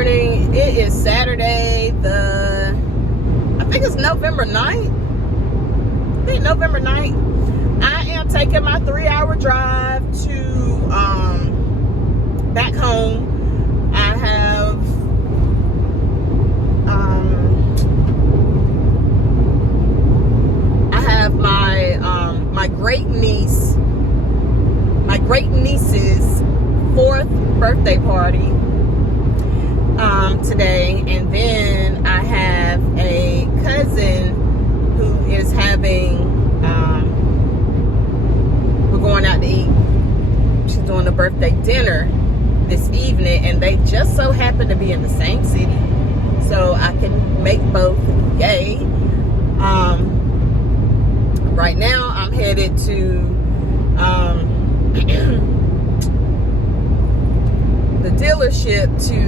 morning. It is Saturday, I think it's November 9th. I think November 9th. I am taking my 3-hour drive to back home. I have my great niece's 4th birthday party today, and then I have a cousin who is having we're going out to eat. She's doing a birthday dinner this evening, and they just so happen to be in the same city, so I can make both. Yay. Right now I'm headed to the dealership to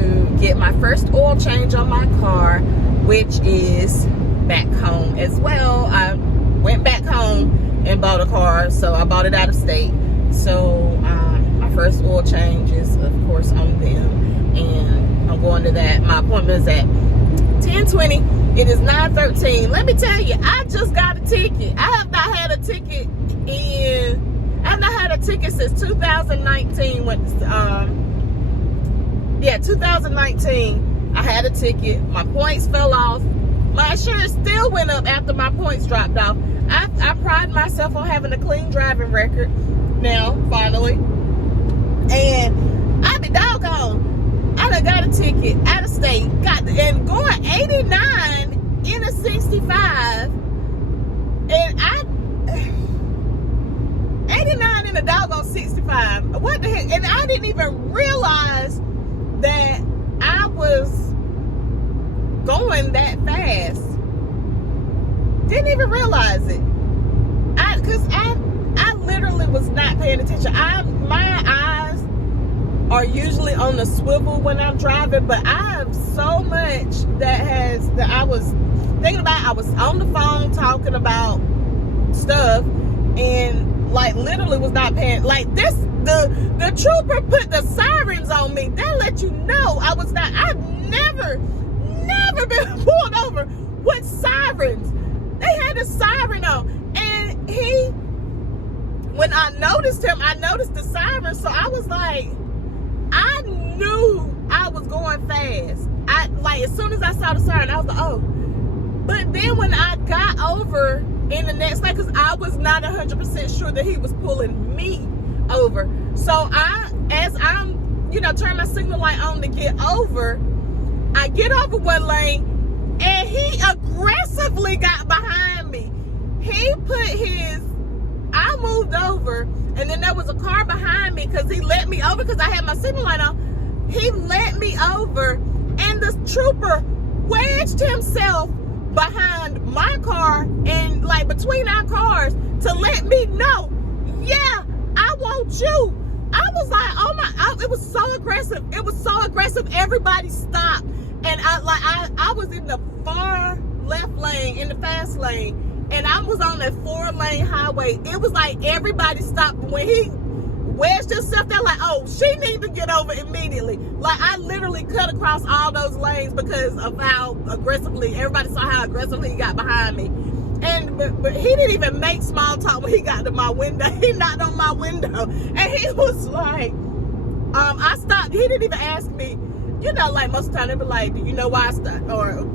get my first oil change on my car, which is back home as well. I went back home and bought a car, so I bought it out of state. So my first oil change is of course on them, and I'm going to that. My appointment is at 10:20. It is 9:13. Let me tell you, I just got a ticket. I have not had a ticket since 2019. 2019. I had a ticket. My points fell off. My insurance still went up after my points dropped off. I pride myself on having a clean driving record now, finally. And I be doggone, I done got a ticket out of state, and going 89 in a 65, and 89 in a doggone 65. What the heck? And I didn't even realize that I was going that fast. Didn't even realize it. Because I literally was not paying attention. My eyes are usually on the swivel when I'm driving, but I have so much that I was thinking about. I was on the phone talking about stuff, and like literally was not paying. Like this, the trooper put the sirens on me. That let you know I was not. I've never been pulled over with sirens. They had a siren on, and when I noticed him, I noticed the siren. So I was like, I knew I was going fast. As soon as I saw the siren, I was like, oh. But then when I got over in the next lane, because I was not 100% sure that he was pulling me over. So as I'm, turn my signal light on to get over, I get over one lane, and he aggressively got behind me. I moved over, and then there was a car behind me because he let me over because I had my signal light on. He let me over, and the trooper wedged himself behind my car and between our cars to let me know, yeah, I want you. I was like, oh my, it was so aggressive. It was so aggressive. Everybody stopped, and I was in the far left lane, in the fast lane, and I was on that 4-lane highway. It was like everybody stopped. When he wedged himself there, like, oh, she needs to get over immediately. Like, I literally cut across all those lanes because of how aggressively, everybody saw how aggressively he got behind me. And but he didn't even make small talk when he got to my window. He knocked on my window, and he was like, I stopped. He didn't even ask me, like most of the time they be like, do you know why I stopped? Or,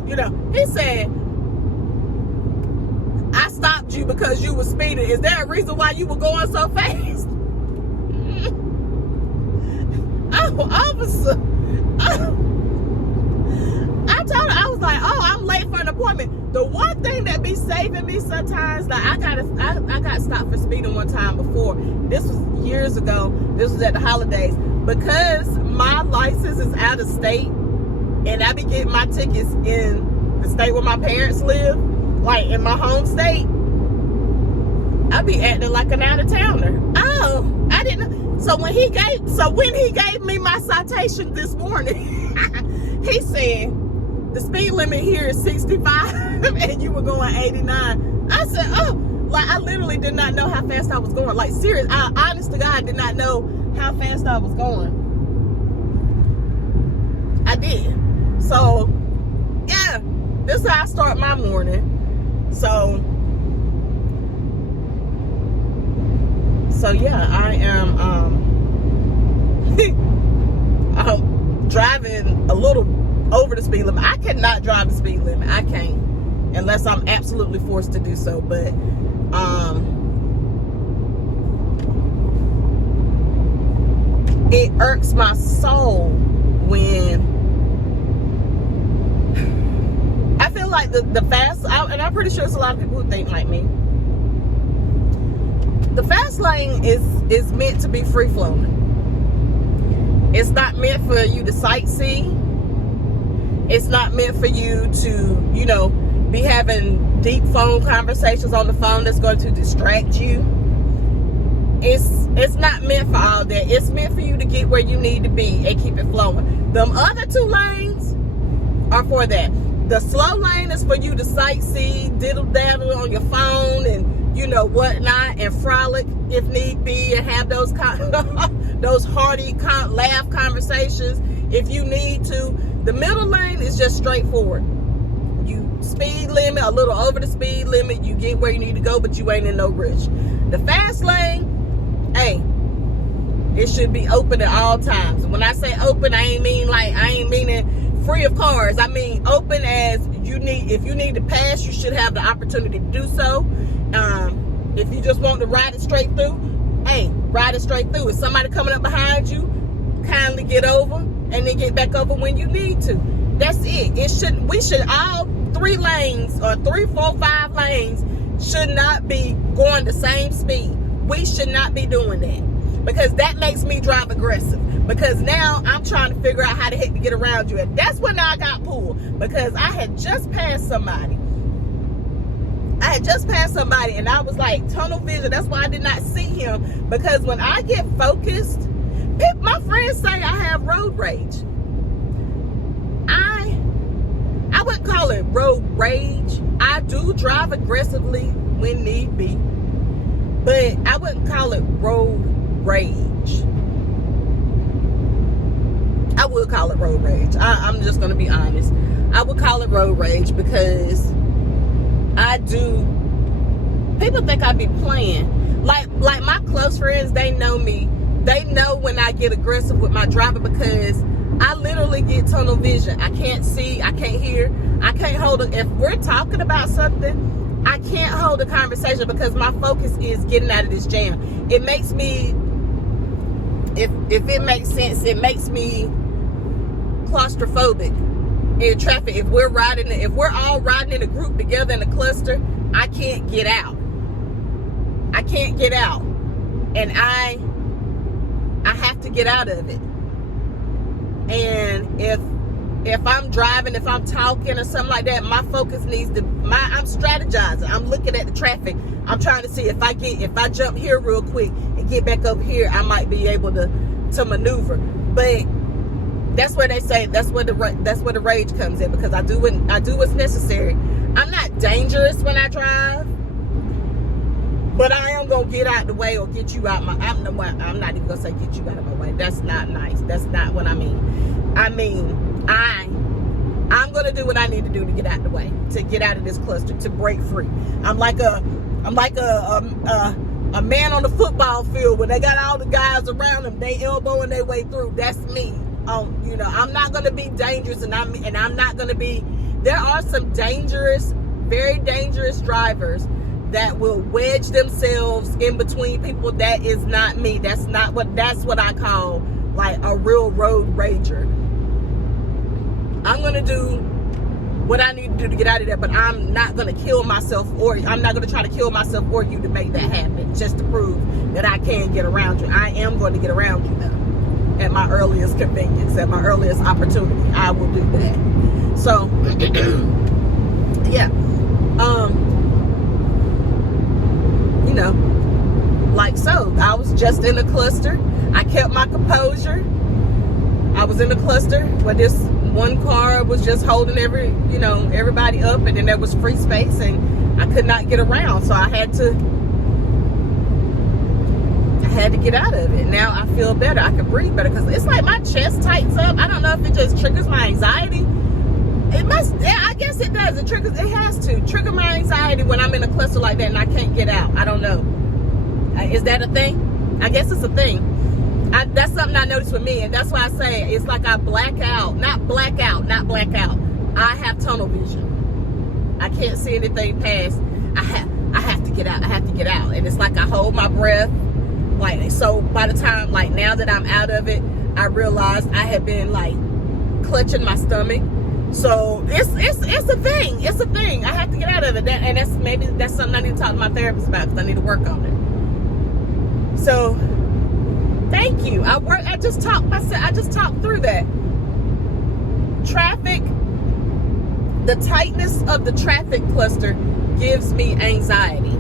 he said, I stopped you because you were speeding. Is there a reason why you were going so fast? Oh, officer. I told her, I was like, oh, I'm late for an appointment. The one thing that be saving me sometimes, like I got stopped for speeding one time before. This was years ago. This was at the holidays. Because my license is out of state, and I be getting my tickets in the state where my parents live, like in my home state, I be acting like an out-of-towner. Oh, I didn't know. So when he gave me my citation this morning, he said, the speed limit here is 65 and you were going 89. I said, oh, I literally did not know how fast I was going. Like, serious, I honest to God did not know how fast I was going. I did. So yeah, this is how I start my morning. So yeah, I am I'm driving a little over the speed limit. I cannot drive the speed limit. I can't, unless I'm absolutely forced to do so. But it irks my soul when I feel like the fast, and I'm pretty sure it's a lot of people who think like me. The fast lane is meant to be free flowing. It's not meant for you to sightsee. It's not meant for you to, you know, be having deep phone conversations on the phone that's going to distract you. It's not meant for all that. It's meant for you to get where you need to be and keep it flowing. Them other two lanes are for that. The slow lane is for you to sightsee, diddle daddle on your phone and, you know, whatnot, and frolic if need be, and have those those hearty laugh conversations if you need to. The middle lane is just straightforward. You speed limit, a little over the speed limit, you get where you need to go, but you ain't in no rush. The fast lane, hey, it should be open at all times. When I say open, I ain't meaning free of cars. I mean open as you need. If you need to pass, you should have the opportunity to do so. If you just want to ride it straight through, hey, ride it straight through. If somebody coming up behind you, kindly get over and then get back over when you need to. That's it. We should all 3 lanes or 3, 4, 5 lanes should not be going the same speed. We should not be doing that, because that makes me drive aggressive, because now I'm trying to figure out how the heck to get around you. And that's when I got pulled, because I had just passed somebody. And I was like, tunnel vision. That's why I did not see him, because when I get focused, my friends say I have road rage. I wouldn't call it road rage. I do drive aggressively when need be, but I wouldn't call it road rage. I would call it road rage. I'm just going to be honest. I would call it road rage, because people think I be playing. Like my close friends, they know me. They know when I get aggressive with my driving, because I literally get tunnel vision. I can't see, I can't hear, I can't hold it. If we're talking about something, I can't hold a conversation, because my focus is getting out of this jam. It makes me, if it makes sense, it makes me claustrophobic in traffic. If we're all riding in a group together in a cluster, I can't get out. And I have to get out of it. And if I'm driving, if I'm talking or something like that, my focus needs to, I'm strategizing. I'm looking at the traffic. I'm trying to see if I jump here real quick and get back over here, I might be able to maneuver. But that's where they say, that's where the rage comes in, because I do what's necessary. I'm not dangerous when I drive, but I am gonna get out the way or get you out my. I'm not even gonna say get you out of my way. That's not nice. That's not what I mean. I mean, I'm gonna do what I need to do to get out the way, to get out of this cluster, to break free. I'm like a man on the football field when they got all the guys around them, they elbowing their way through. That's me. You know, I'm not gonna be dangerous, and I'm not gonna be. There are some dangerous, very dangerous drivers that will wedge themselves in between people. That is not me. That's what I call like a real road rager. I'm gonna do what I need to do to get out of there, but I'm not gonna kill myself, or I'm not gonna try to kill myself or you to make that happen, just to prove that I can get around you. I am going to get around you though, at my earliest convenience, at my earliest opportunity. I will do that. So yeah, you know, like so, I was just in a cluster. I kept my composure. I was in a cluster where this one car was just holding everybody up, and then there was free space, and I could not get around, so I had had to get out of it. Now I feel better. I can breathe better because it's like my chest tightens up. I don't know if it just triggers my anxiety. It must, yeah, I guess it does. It has to trigger my anxiety when I'm in a cluster like that and I can't get out. I don't know. Is that a thing? I guess it's a thing. That's something I noticed with me, and that's why I say it's like I black out. Not black out. I have tunnel vision. I can't see anything past. I have to get out. I have to get out. And it's like I hold my breath. Like, so by the time, like, now that I'm out of it, I realized I had been like clutching my stomach. So it's a thing. It's a thing. I have to get out of it. And that's something I need to talk to my therapist about because I need to work on it. So thank you. I just talked through that. Traffic, the tightness of the traffic cluster gives me anxiety.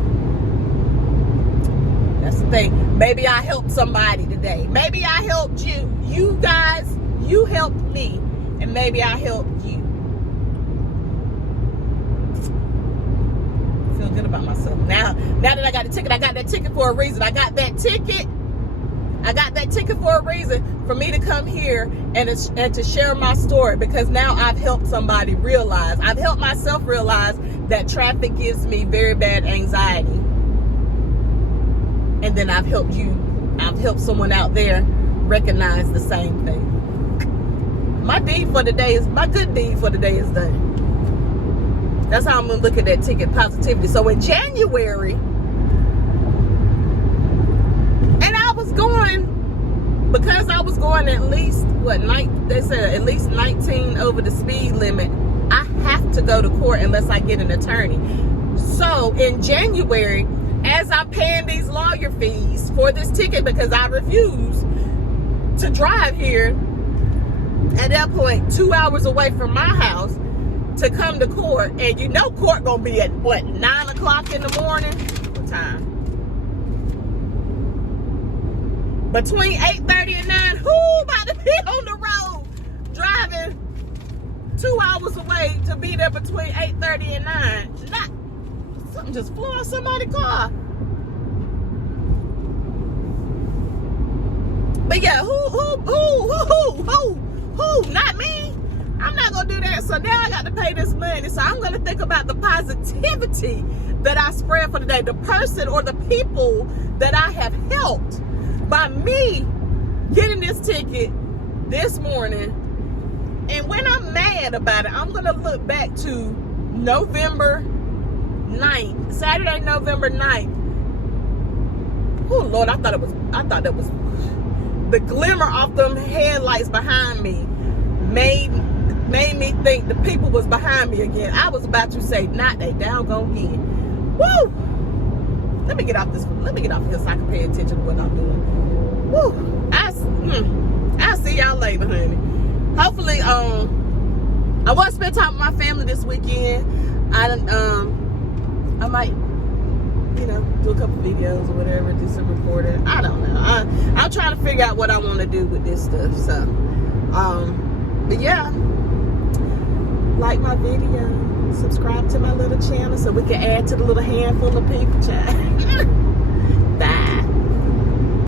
That's the thing. Maybe I helped somebody today. Maybe I helped you. You guys, you helped me. And maybe I helped you. I feel good about myself. Now that I got the ticket, I got that ticket for a reason. I got that ticket for a reason, for me to come here and to share my story, because now I've helped somebody realize, I've helped myself realize that traffic gives me very bad anxiety. And then I've helped someone out there recognize the same thing. My good deed for the day is done. That's how I'm gonna look at that ticket, positivity. So in January, because I was going at least, they said at least 19 over the speed limit, I have to go to court unless I get an attorney. So in January, as I'm paying these lawyer fees for this ticket because I refuse to drive here, at that point, 2 hours away from my house to come to court, and you know court gonna be at, 9 o'clock in the morning? What time? Between 8:30 and 9, who about to be on the road driving 2 hours away to be there between 8:30 and 9? Something just flew on somebody's car. But yeah, who, not me. I'm not gonna do that. So now I got to pay this money. So I'm gonna think about the positivity that I spread for the day, the person or the people that I have helped by me getting this ticket this morning. And when I'm mad about it, I'm gonna look back to November 9th, Saturday, November 9th. Oh Lord, I thought that was the glimmer off them headlights behind me made me think the people was behind me again. I was about to say, not a doggone again. Woo! Let me get off here so I can pay attention to what I'm doing. Woo! I'll see y'all later, honey. Hopefully, I want to spend time with my family this weekend. I might, do a couple videos or whatever, do some recording. I don't know. I'm trying to figure out what I want to do with this stuff. So, but yeah, like my video, subscribe to my little channel so we can add to the little handful of people, child.